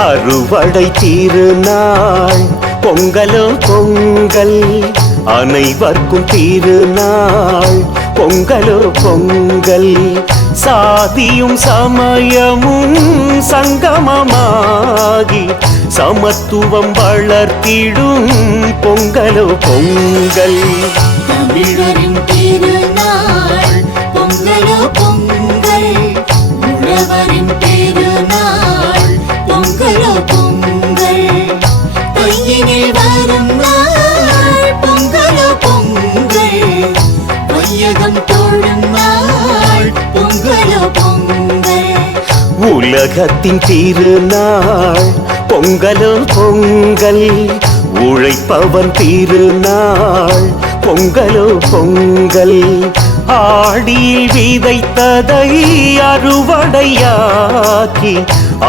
அறுவடை திருநாள் பொங்கலோ பொங்கல், அனைவர்க்கும் திருநாள் பொங்கலோ பொங்கல். சாதியும் சமயமும் சங்கமமாகி சமத்துவம் வளர்த்திடும் பொங்கலோ பொங்கல். தமிழரின் திருநாள் பொங்கலோ பொங்கல், உழவரின் திருநாள் பொங்கலோ பொங்கல். கையினில் வரும் நாள் பொங்கலோ பொங்கல், வையகம் தோழும் நாள் பொங்கலோ பொங்கல். உலகத்தின் திருநாள் பொங்கலோ பொங்கல், உழைப்பவன் திருநாள் பொங்கலோ பொங்கல். ஆடியில் விதைத்ததை அறுவடையாக்கி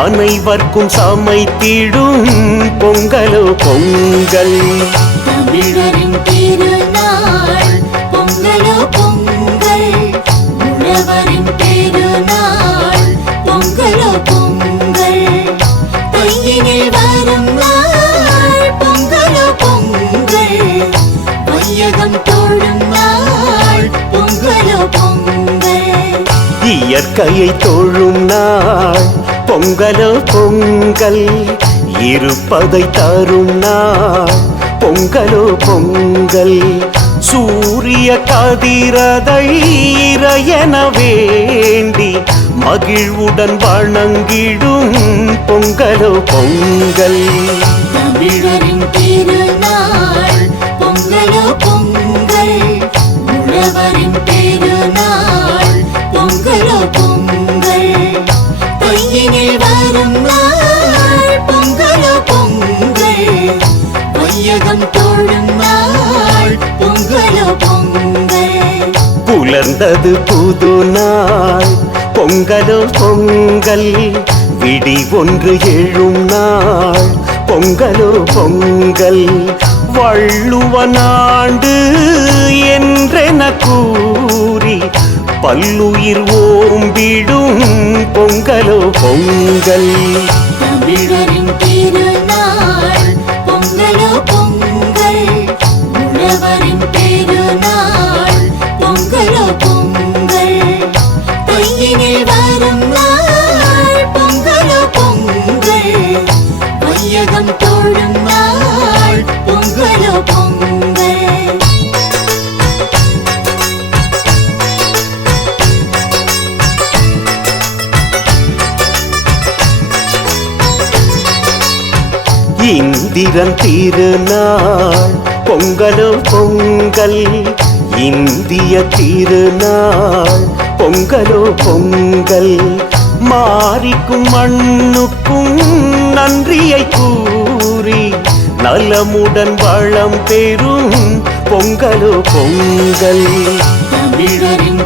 அனைவர்க்கும் சமைத்திடும் பொங்கலோ பொங்கல். தமிழரின் திருநாள் பொங்கலோ பொங்கல், உழவரின் திருநாள் பொங்கலோ பொங்கல். கையினில் வரும் நாள் பொங்கலோ பொங்கல், வையகம் தோழும் நாள் பொங்கலோ பொங்கல். இயற்கையை தொழும் நாள் பொங்கலோ பொங்கல், இருப்பதை தரும் நாள் பொங்கலோ பொங்கல். சூரிய கதிரதை இறையென வேண்டி மகிழ்வுடன் வணங்கிடும் பொங்கலோ பொங்கல். தமிழரின் திருநாள் பொங்கலோ பொங்கல், உழவரின் திருநாள் பொங்கலோ பொங்கல். கையினில் வரும் நாள் பொங்கலோ பொங்கல், வையகம் தோழும் நாள் பொங்கலோ பொங்கல். புலர்ந்தது புது நாள் பொங்கலோ பொங்கல், விடி ஒன்று எழும் நாள் பொங்கலோ பொங்கல். வள்ளுவனாண்டு என்றென கூறி பல்லுயிர் ஓம்பிடும் பொங்கலோ பொங்கல். தமிழரின் திருநாள் பொங்கலோ பொங்கல், உழவரின் திருநாள் பொங்கலோ பொங்கல். கையினில் வரும் நாள் பொங்கலோ பொங்கல், வையகம் தோழும் நாள் பொங்கலோ பொங்கல். இந்திரன் திருநாள் பொங்கலோ பொங்கல், இந்திய திருநாள் பொங்கலோ பொங்கல். மாரிக்கும் மண்ணுக்கும் நன்றியை கூறி நலமுடன் வளம் பெறும் பொங்கலோ பொங்கல். தமிழரின்